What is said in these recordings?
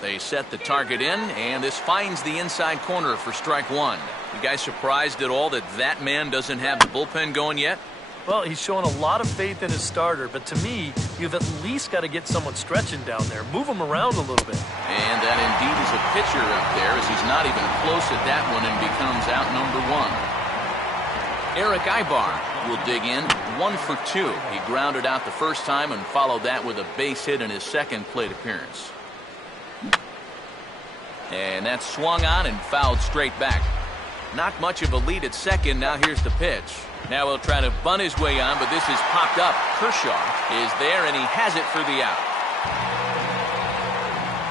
They set the target in, and this finds the inside corner for strike one. You guys surprised at all that that man doesn't have the bullpen going yet? Well, he's showing a lot of faith in his starter, but to me, you've at least got to get someone stretching down there. Move him around a little bit. And that indeed is a pitcher up there, as he's not even close at that one and becomes out number one. Eric Ibar will dig in, 1 for 2. He grounded out the first time and followed that with a base hit in his second plate appearance. And that's swung on and fouled straight back. Not much of a lead at second. Now here's the pitch. Now he'll try to bunt his way on, but this is popped up. Kershaw is there, and he has it for the out.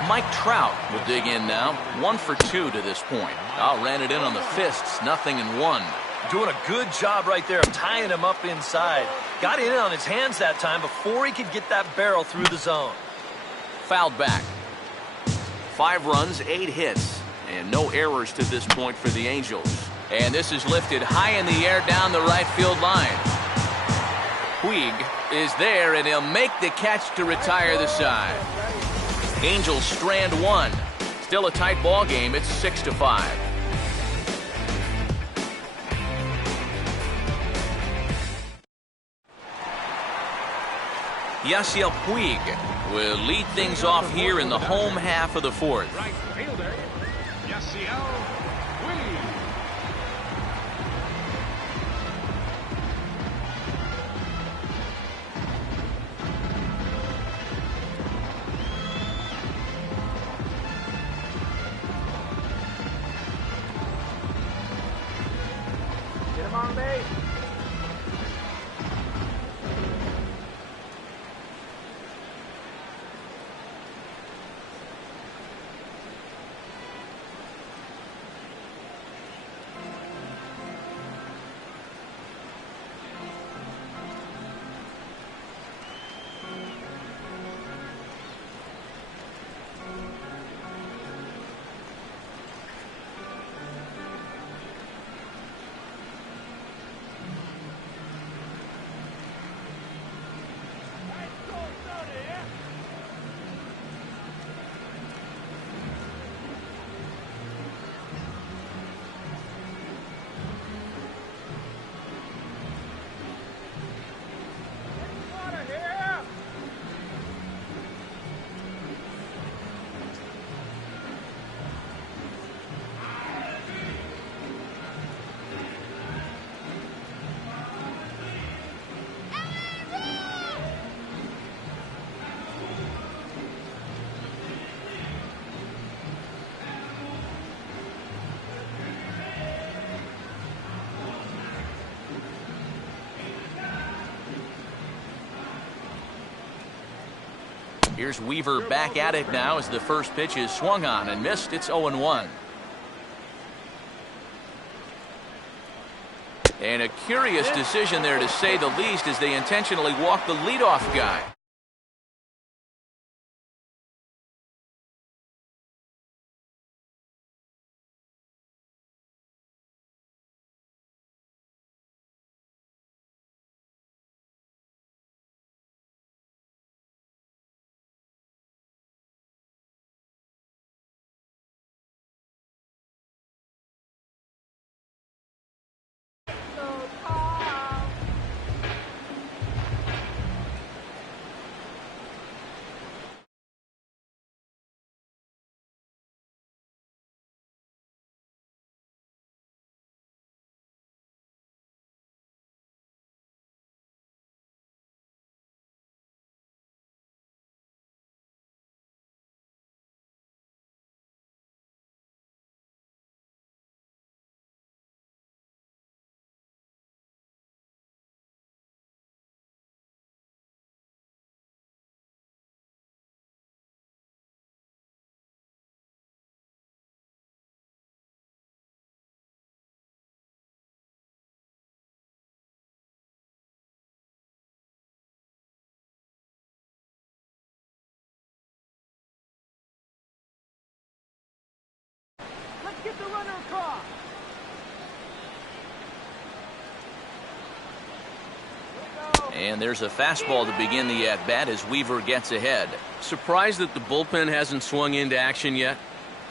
Mike Trout will dig in now, 1 for 2 to this point. Ran it in on the fists, 0-1. Doing a good job right there of tying him up inside. Got in on his hands that time before he could get that barrel through the zone. Fouled back. 5 runs, 8 hits, and no errors to this point for the Angels. And this is lifted high in the air down the right field line. Puig is there, and he'll make the catch to retire the side. Angels strand 1. Still a tight ball game. It's 6-5. Yasiel Puig will lead things off here in the home half of the fourth. Right fielder, Yasiel Puig. Get him on base. Here's Weaver back at it now as the first pitch is swung on and missed. It's 0-1. And a curious decision there, to say the least, as they intentionally walk the leadoff guy. And there's a fastball to begin the at-bat as Weaver gets ahead. Surprised that the bullpen hasn't swung into action yet?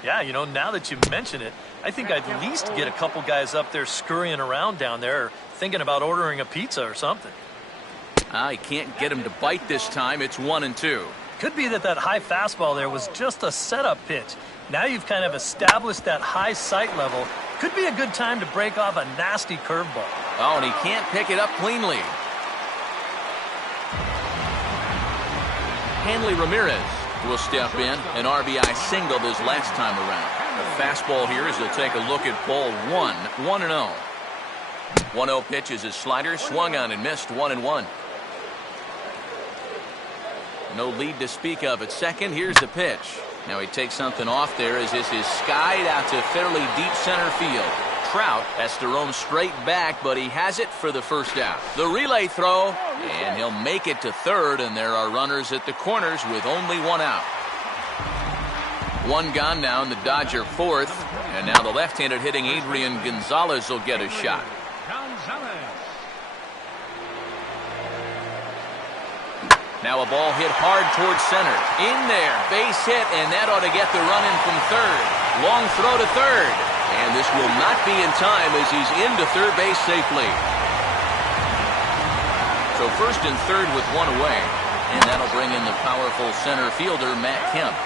Yeah, you know, now that you mention it, I think I'd at least get a couple guys up there scurrying around down there, or thinking about ordering a pizza or something. He can't get him to bite this time. It's 1-2. Could be that high fastball there was just a setup pitch. Now you've kind of established that high sight level. Could be a good time to break off a nasty curveball. Oh, and he can't pick it up cleanly. Hanley Ramirez will step in. An RBI single this last time around. The fastball here as he'll take a look at ball 1-0. 1-0 pitch is his slider, swung on and missed, 1-1. No lead to speak of at second. Here's the pitch. Now he takes something off there as this is skied out to fairly deep center field. Trout has to roam straight back, but he has it for the first out. The relay throw, and he'll make it to third, and there are runners at the corners with only one out. One gone now in the Dodger fourth, and now the left-handed hitting Adrian Gonzalez will get a shot. Now a ball hit hard towards center. In there, base hit, and that ought to get the run in from third. Long throw to third. And this will not be in time as he's into third base safely. So first and third with one away. And that'll bring in the powerful center fielder, Matt Kemp.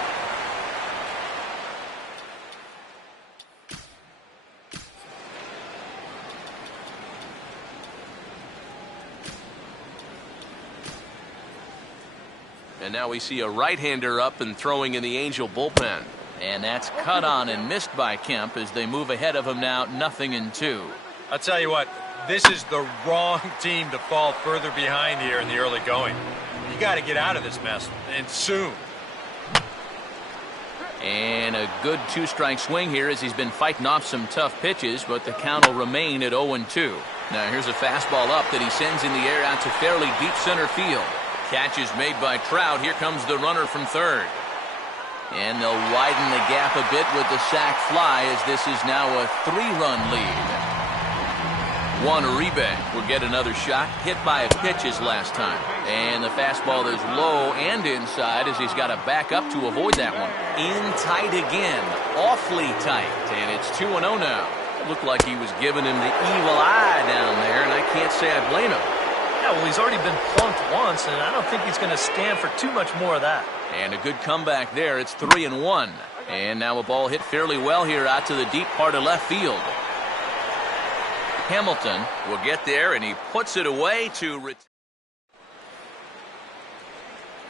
And now we see a right-hander up and throwing in the Angel bullpen. And that's cut on and missed by Kemp as they move ahead of him now 0-2. I'll tell you what, this is the wrong team to fall further behind here in the early going. You got to get out of this mess, and soon. And a good two-strike swing here as he's been fighting off some tough pitches, but the count will remain at 0-2. Now here's a fastball up that he sends in the air out to fairly deep center field. Catch is made by Trout. Here comes the runner from third. And they'll widen the gap a bit with the sac fly as this is now a 3-run lead. Juan Uribe will get another shot, hit by a pitch his last time. And the fastball is low and inside as he's got to back up to avoid that one. In tight again, awfully tight, and it's 2-0 now. It looked like he was giving him the evil eye down there, and I can't say I blame him. Yeah, well, he's already been plunked once, and I don't think he's going to stand for too much more of that. And a good comeback there. It's 3-1. And now a ball hit fairly well here out to the deep part of left field. Hamilton will get there, and he puts it away to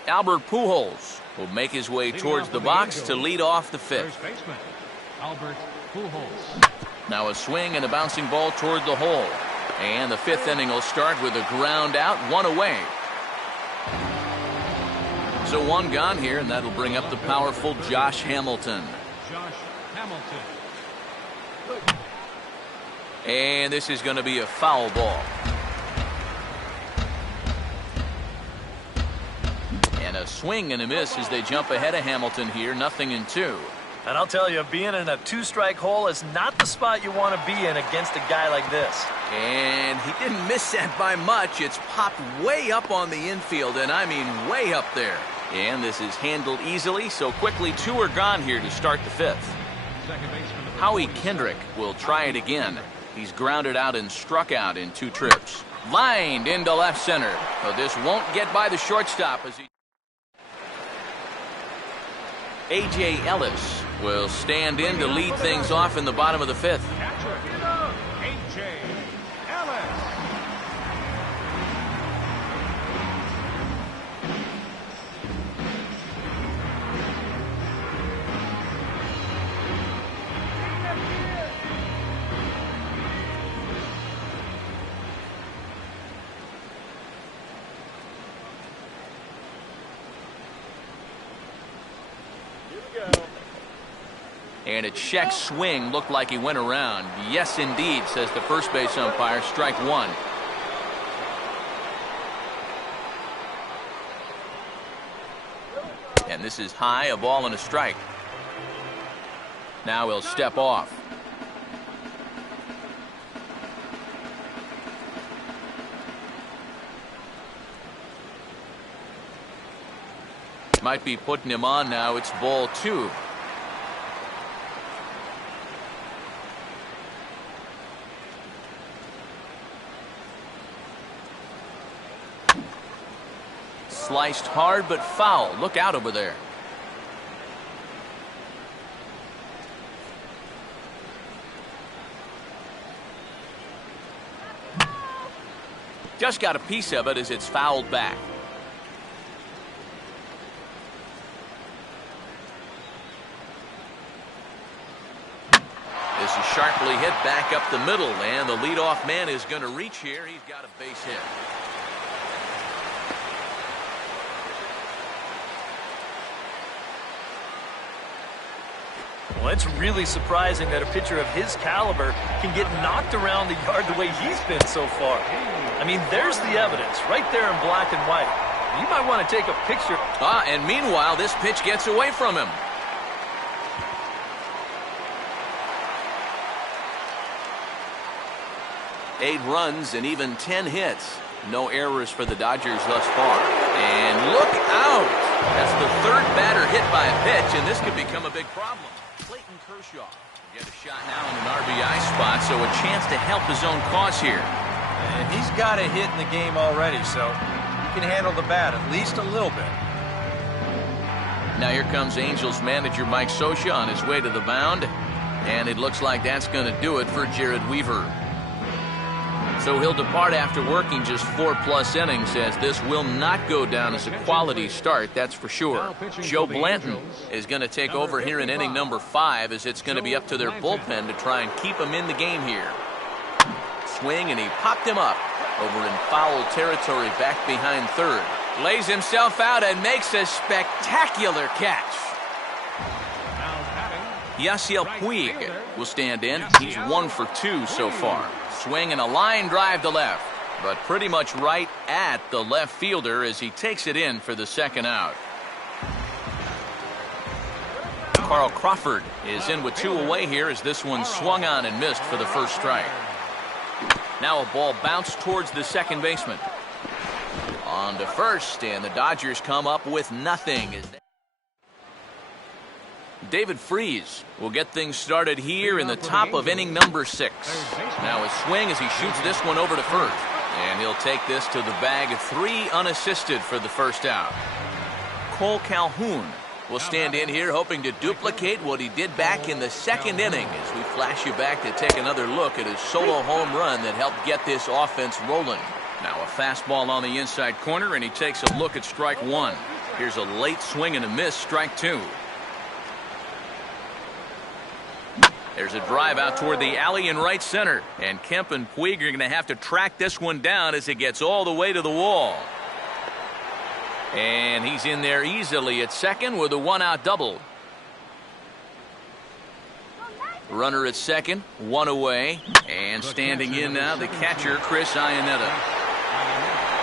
Albert Pujols will make his way towards the box to lead off the fifth. First baseman, Albert Pujols. Now a swing and a bouncing ball toward the hole. And the fifth inning will start with a ground out, one away. So one gone here, and that'll bring up the powerful Josh Hamilton. Josh Hamilton. And this is going to be a foul ball. And a swing and a miss as they jump ahead of Hamilton here, 0-2. And I'll tell you, being in a two-strike hole is not the spot you want to be in against a guy like this. And he didn't miss that by much. It's popped way up on the infield, and I mean way up there. And this is handled easily, so quickly 2 are gone here to start the fifth. Howie Kendrick will try it again. He's grounded out and struck out in 2 trips. Lined into left center. But this won't get by the shortstop as he... A.J. Ellis will stand in to lead things off in the bottom of the fifth. Catcher, A.J. Ellis. And a check swing looked like he went around. Yes, indeed, says the first base umpire. Strike 1. And this is high, a ball and a strike. Now he'll step off. Might be putting him on now. It's ball 2. Sliced hard but foul. Look out over there. Just got a piece of it as it's fouled back. This is sharply hit back up the middle, and the leadoff man is going to reach here. He's got a base hit. Well, it's really surprising that a pitcher of his caliber can get knocked around the yard the way he's been so far. I mean, there's the evidence right there in black and white. You might want to take a picture. And meanwhile, this pitch gets away from him. Eight runs and even 10 hits. No errors for the Dodgers thus far. And look out! That's the third batter hit by a pitch, and this could become a big problem. Clayton Kershaw get a shot now in an RBI spot, so a chance to help his own cause here. And he's got a hit in the game already, so he can handle the bat at least a little bit. Now here comes Angels manager Mike Scioscia on his way to the mound, and it looks like that's going to do it for Jared Weaver. So he'll depart after working just 4+ innings, as this will not go down as a quality start, that's for sure. Joe Blanton is going to take over here in inning number 5, as it's going to be up to their bullpen to try and keep him in the game here. Swing, and he popped him up over in foul territory back behind third. Lays himself out and makes a spectacular catch. Yasiel Puig will stand in. He's 1 for 2 so far. Swing and a line drive to left, but pretty much right at the left fielder as he takes it in for the second out. Carl Crawford is in with 2 away here as this one swung on and missed for the first strike. Now a ball bounced towards the second baseman. On to first, and the Dodgers come up with nothing. David Freese will get things started here in the top of inning number 6. Now a swing as he shoots this one over to first. And he'll take this to the bag, 3 unassisted for the first out. Cole Calhoun will stand in here hoping to duplicate what he did back in the second inning as we flash you back to take another look at his solo home run that helped get this offense rolling. Now a fastball on the inside corner, and he takes a look at strike 1. Here's a late swing and a miss, strike 2. There's a drive out toward the alley in right center, and Kemp and Puig are going to have to track this one down as it gets all the way to the wall. And he's in there easily at second with a 1-out double. Runner at second, 1 away, and standing in now the catcher, Chris Iannetta.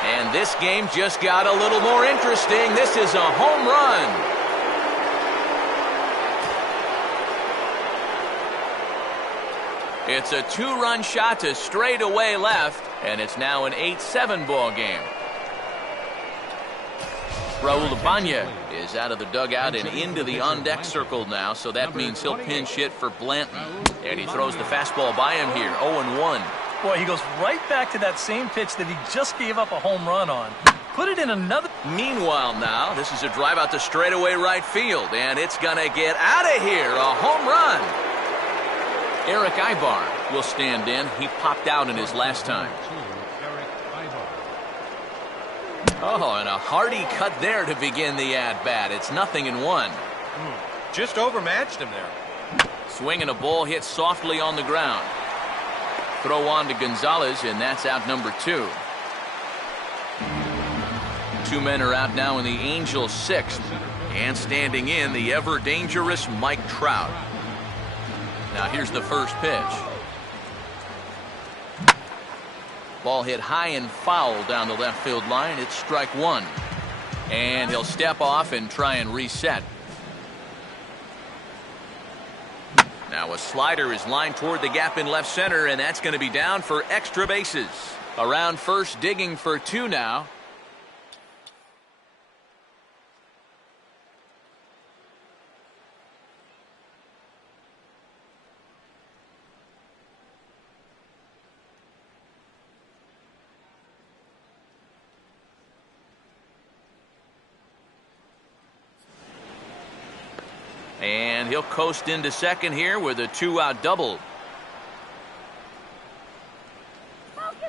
And this game just got a little more interesting. This is a home run. It's a 2-run shot to straightaway left, and it's now an 8-7 ball game. Raul Ibanez is out of the dugout and into the on-deck circle now, so that means he'll pinch hit for Blanton. And he throws the fastball by him here, 0-1. Boy, he goes right back to that same pitch that he just gave up a home run on. Put it in another. Meanwhile now, this is a drive out to straightaway right field, and it's going to get out of here, a home run. Eric Ibar will stand in. He popped out in his last time. Oh, and a hearty cut there to begin the at-bat. It's 0-1. Just overmatched him there. Swinging a ball hit softly on the ground. Throw on to Gonzalez, and that's out number 2. 2 men are out now in the Angels' 6th. And standing in, the ever-dangerous Mike Trout. Now here's the first pitch. Ball hit high and foul down the left field line. It's strike 1. And he'll step off and try and reset. Now a slider is lined toward the gap in left center, and that's going to be down for extra bases. Around first, digging for 2 now. And he'll coast into second here with a 2-out double.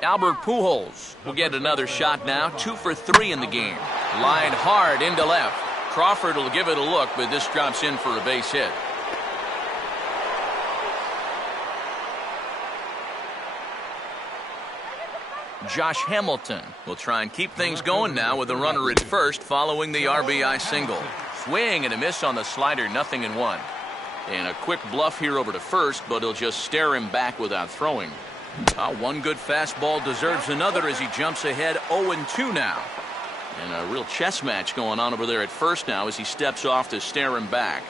Albert Pujols will get another shot now. 2 for 3 in the game. Line hard into left. Crawford will give it a look, but this drops in for a base hit. Josh Hamilton will try and keep things going now with a runner at first following the RBI single. Swing and a miss on the slider, 0-1. And a quick bluff here over to first, but he'll just stare him back without throwing. One good fastball deserves another as he jumps ahead 0-2 now. And a real chess match going on over there at first now as he steps off to stare him back.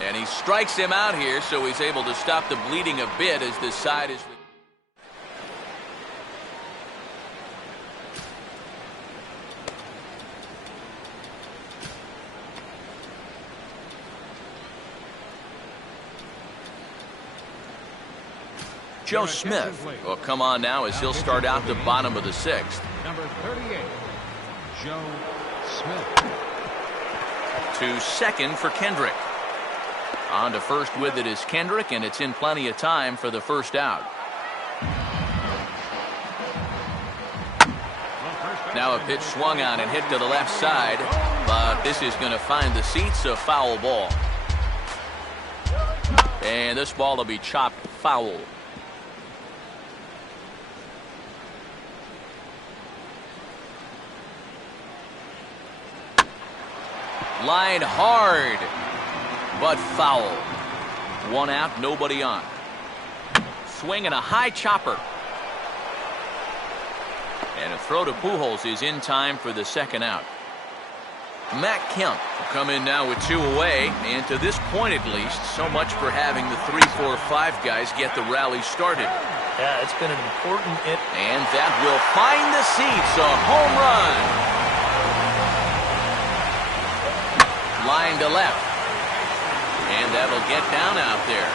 And he strikes him out here, so he's able to stop the bleeding a bit as this side is... Joe Smith will come on now as he'll start out the bottom of the 6th. Number 38, Joe Smith. To second for Kendrick. On to first with it is Kendrick, and it's in plenty of time for the first out. Now a pitch swung on and hit to the left side, but this is going to find the seats, a foul ball. And this ball will be chopped foul. Line hard, but foul. 1 out, nobody on. Swinging a high chopper. And a throw to Pujols is in time for the second out. Matt Kemp will come in now with 2 away, and to this point at least, so much for having the 3, 4, 5 guys get the rally started. Yeah, it's been an important hit. And that will find the seats, a home run. Line to left. And that'll get down out there.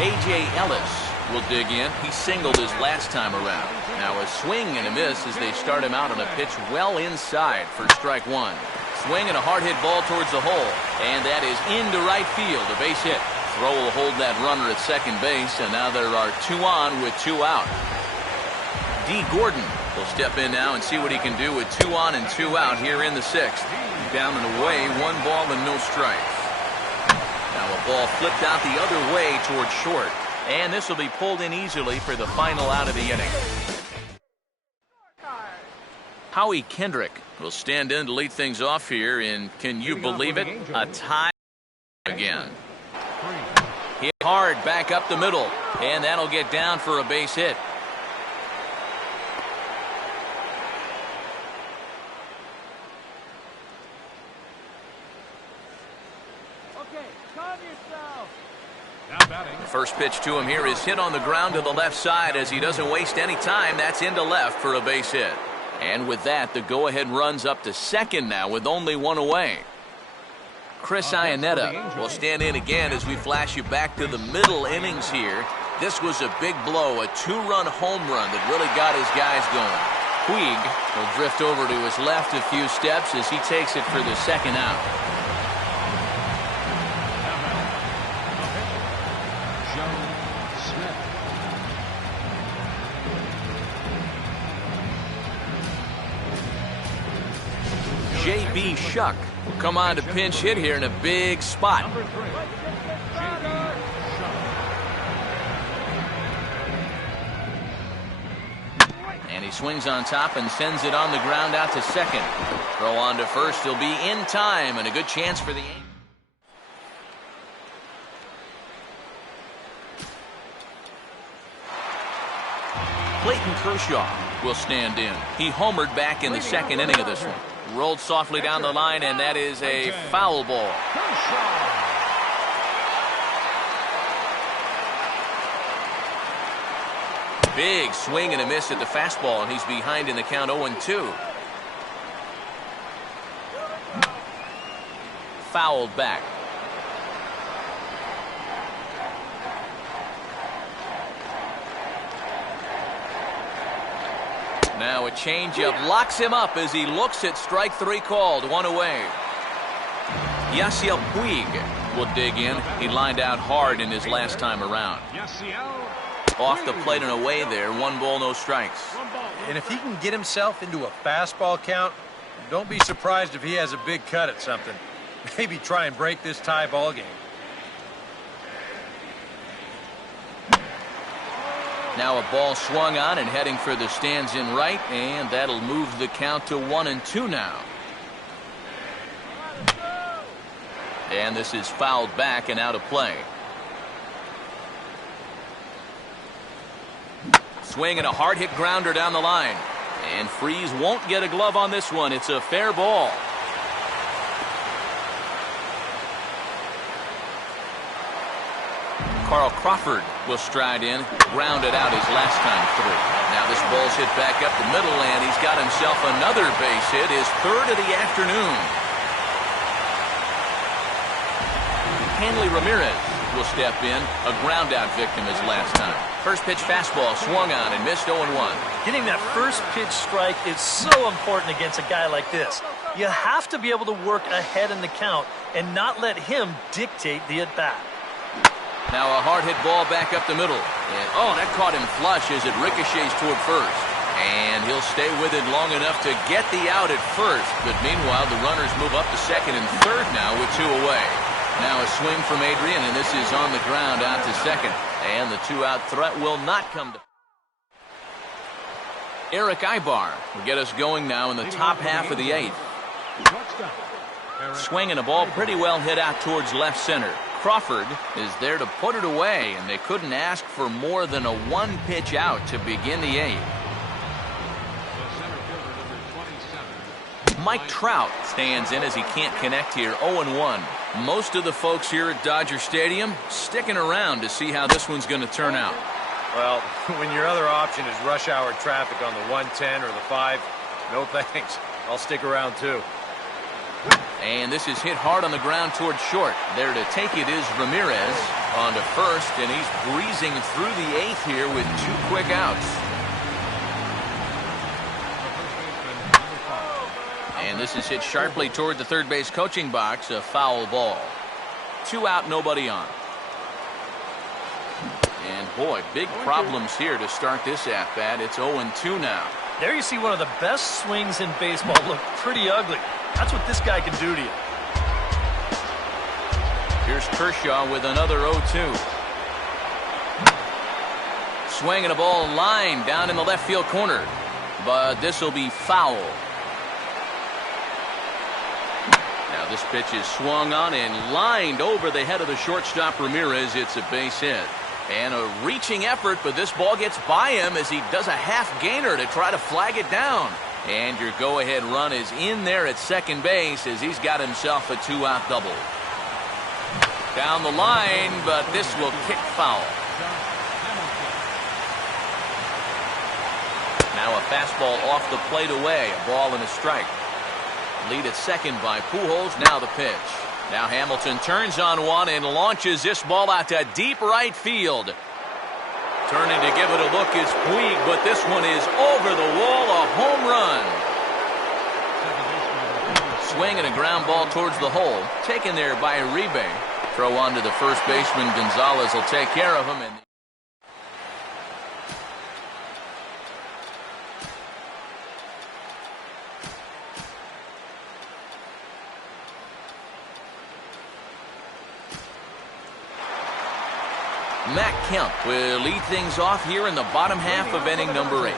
A.J. Ellis will dig in. He singled his last time around. Now a swing and a miss as they start him out on a pitch well inside for strike 1. Swing and a hard hit ball towards the hole. And that is into right field, a base hit. Throw will hold that runner at second base, and now there are 2 on with 2 out. D. Gordon will step in now and see what he can do with 2 on and 2 out here in the 6th. Down and away, 1 ball and no strikes. Now a ball flipped out the other way towards short. And this will be pulled in easily for the final out of the inning. Howie Kendrick will stand in to lead things off here, and can you believe it? A tie again. Hit hard back up the middle, and that'll get down for a base hit. The first pitch to him here is hit on the ground to the left side as he doesn't waste any time. That's into left for a base hit. And with that, the go-ahead runs up to second now with only 1 away. Chris Iannetta will stand in again as we flash you back to the middle innings here. This was a big blow, a 2-run home run that really got his guys going. Puig will drift over to his left a few steps as he takes it for the second out. J.B. Shuck will come on to pinch hit here in a big spot. And he swings on top and sends it on the ground out to second. Throw on to first. He'll be in time and a good chance for the aim. Clayton Kershaw will stand in. He homered back in the second inning of this one. Rolled softly down the line, and that is a foul ball. Big swing and a miss at the fastball, and he's behind in the count 0-2. Fouled back. Now a changeup locks him up as he looks at strike 3 called. 1 away. Yasiel Puig will dig in. He lined out hard in his last time around. Off the plate and away there. 1 ball, no strikes. And if he can get himself into a fastball count, don't be surprised if he has a big cut at something. Maybe try and break this tie ball game. Now a ball swung on and heading for the stands in right, and that'll move the count to 1-2 now. And this is fouled back and out of play. Swing and a hard hit grounder down the line. And Freese won't get a glove on this one. It's a fair ball. Carl Crawford will stride in, grounded out his last time through. Now this ball's hit back up the middle, and he's got himself another base hit, his 3rd of the afternoon. Hanley Ramirez will step in, a ground out victim his last time. First pitch fastball swung on and missed 0-1. Getting that first pitch strike is so important against a guy like this. You have to be able to work ahead in the count and not let him dictate the at-bat. Now a hard hit ball back up the middle. And that caught him flush as it ricochets toward first. And he'll stay with it long enough to get the out at first. But meanwhile, the runners move up to second and third now with 2 away. Now a swing from Adrian, and this is on the ground out to second. And the 2-out threat will not come to. Eric Ibar will get us going now in the top half of the 8th. Swinging a ball pretty well hit out towards left center. Crawford is there to put it away, and they couldn't ask for more than a 1-pitch out to begin the 8th. Mike Trout stands in as he can't connect here. 0-1. Most of the folks here at Dodger Stadium sticking around to see how this one's going to turn out. Well, when your other option is rush hour traffic on the 110 or the 5, no thanks. I'll stick around too. And this is hit hard on the ground towards short. There to take it is Ramirez on to first, and he's breezing through the 8th here with 2 quick outs. And this is hit sharply toward the third base coaching box, a foul ball. 2 out, nobody on. And boy, big problems here to start this at-bat. It's 0-2 now. There you see one of the best swings in baseball look pretty ugly. That's what this guy can do to you. Here's Kershaw with another 0-2. Swinging a ball line down in the left field corner. But this will be foul. Now this pitch is swung on and lined over the head of the shortstop Ramirez. It's a base hit. And a reaching effort, but this ball gets by him as he does a half gainer to try to flag it down. And your go-ahead run is in there at second base as he's got himself a 2-out double. Down the line, but this will kick foul. Now a fastball off the plate away, a ball and a strike. Lead at second by Pujols, now the pitch. Now Hamilton turns on one and launches this ball out to deep right field. Turning to give it a look is Puig, but this one is over the wall, a home run. Swing and a ground ball towards the hole. Taken there by Uribe. Throw on to the first baseman. Gonzalez will take care of him. And Matt Kemp will lead things off here in the bottom half of inning number 8.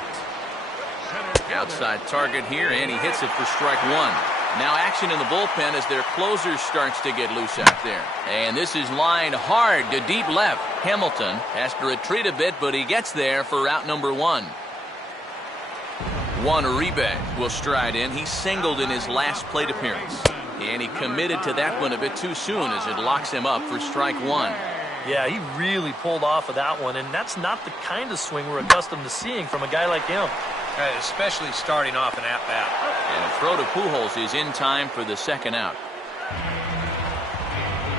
Outside target here, and he hits it for strike 1. Now action in the bullpen as their closer starts to get loose out there. And this is lined hard to deep left. Hamilton has to retreat a bit, but he gets there for out number 1. Juan Uribe will stride in. He singled in his last plate appearance. And he committed to that one a bit too soon as it locks him up for strike 1. Yeah, he really pulled off of that one, and that's not the kind of swing we're accustomed to seeing from a guy like him. Especially starting off an at-bat. And a throw to Pujols is in time for the second out.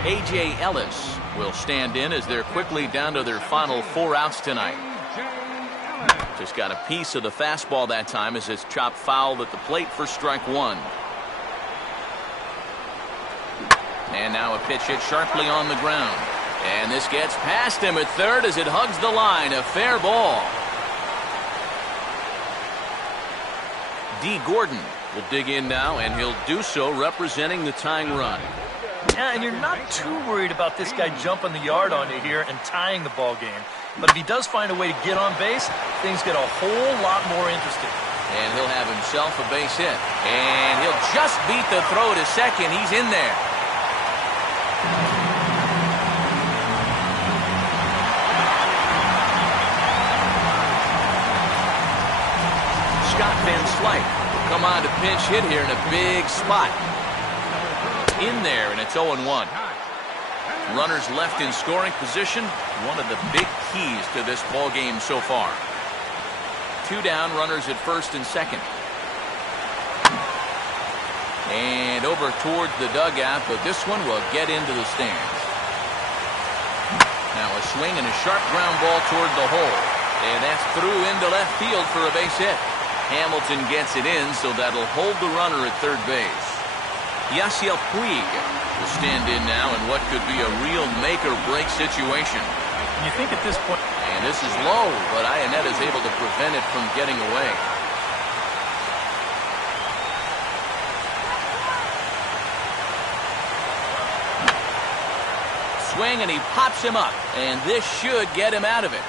A.J. Ellis will stand in as they're quickly down to their final 4 outs tonight. Just got a piece of the fastball that time as it's chopped foul at the plate for strike one. And now a pitch hit sharply on the ground. And this gets past him at third as it hugs the line. A fair ball. D. Gordon will dig in now, and he'll do so representing the tying run. Yeah, and you're not too worried about this guy jumping the yard on you here and tying the ball game. But if he does find a way to get on base, things get a whole lot more interesting. And he'll have himself a base hit. And he'll just beat the throw to second. He's in there. Scott Van Slyke will come on to pinch hit here in a big spot. In there, and it's 0-1. Runners left in scoring position, one of the big keys to this ball game so far. 2 down, runners at first and second. And over towards the dugout, but this one will get into the stands. Now a swing and a sharp ground ball toward the hole. And that's through into left field for a base hit. Hamilton gets it in, so that'll hold the runner at third base. Yasiel Puig will stand in now in what could be a real make-or-break situation. You think at this point... And this is low, but Ionnet is able to prevent it from getting away. Swing, and he pops him up, and this should get him out of it.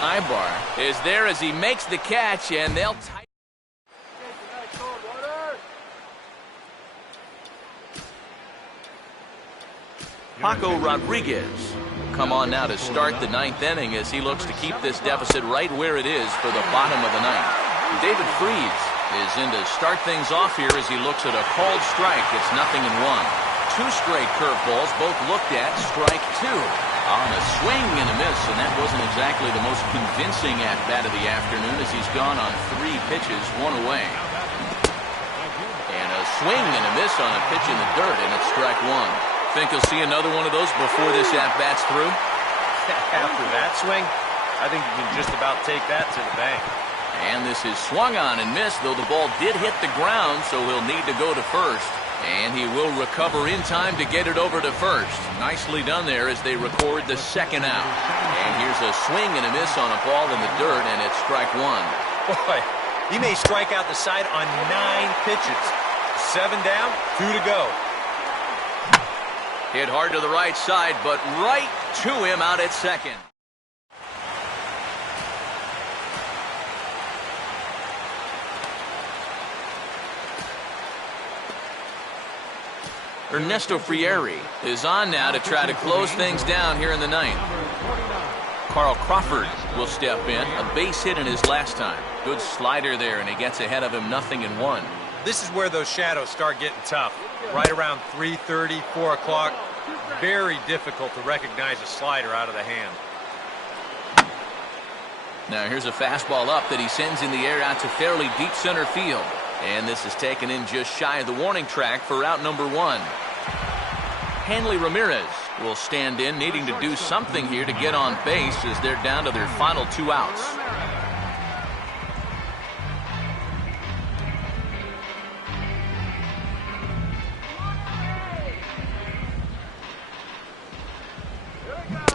Ibar is there as he makes the catch, and they'll tighten. Paco Rodriguez will come on now to start the 9th inning as he looks to keep this deficit right where it is for the bottom of the 9th. David Freese is in to start things off here as he looks at a called strike. It's 0-1. 2 straight curveballs, both looked at, strike 2. On a swing and a miss, and that wasn't exactly the most convincing at-bat of the afternoon as he's gone on 3 pitches, 1 away. And a swing and a miss on a pitch in the dirt, and it's strike 1. Think you'll see another one of those before this at-bat's through? After that swing, I think you can just about take that to the bank. And this is swung on and missed, though the ball did hit the ground, so he'll need to go to first. And he will recover in time to get it over to first. Nicely done there as they record the 2nd out. And here's a swing and a miss on a ball in the dirt, and it's strike 1. Boy, he may strike out the side on 9 pitches. 7 down, 2 to go. Hit hard to the right side, but right to him out at second. Ernesto Frieri is on now to try to close things down here in the 9th. Carl Crawford will step in. A base hit in his last time. Good slider there, and he gets ahead of him 0-1. This is where those shadows start getting tough. Right around 3:30, 4 o'clock. Very difficult to recognize a slider out of the hand. Now here's a fastball up that he sends in the air out to fairly deep center field. And this is taken in just shy of the warning track for out number 1. Hanley Ramirez will stand in, needing to do something here to get on base as they're down to their final 2 outs.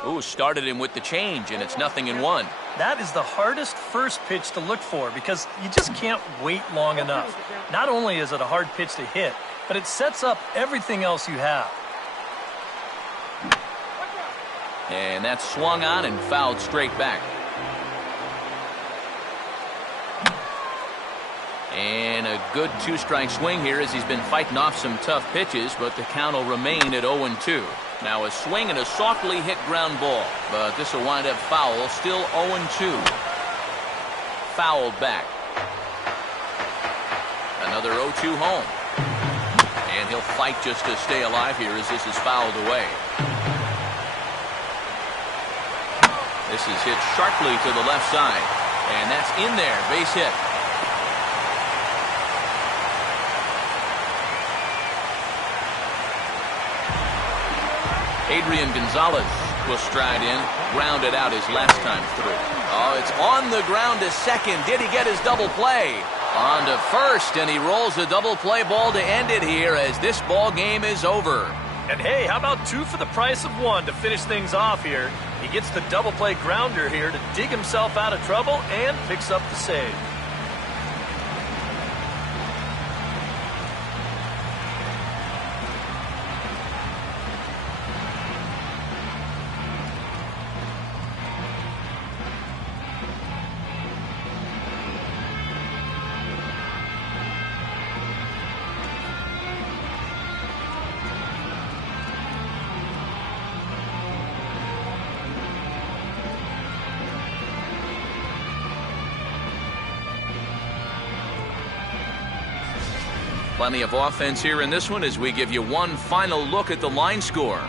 Ooh, started him with the change, and it's 0-1. That is the hardest first pitch to look for because you just can't wait long enough. Not only is it a hard pitch to hit, but it sets up everything else you have. And that's swung on and fouled straight back. And a good 2-strike swing here as he's been fighting off some tough pitches, but the count will remain at 0-2. Now a swing and a softly hit ground ball, but this will wind up foul, still 0-2. Fouled back. Another 0-2 home. And he'll fight just to stay alive here as this is fouled away. This is hit sharply to the left side, and that's in there, base hit. Adrian Gonzalez will stride in, ground it out his last time through. Oh, it's on the ground to second. Did he get his double play? On to first, and he rolls the double play ball to end it here as this ball game is over. And hey, how about 2 for the price of 1 to finish things off here? He gets the double play grounder here to dig himself out of trouble and picks up the save. Plenty of offense here in this one as we give you one final look at the line score.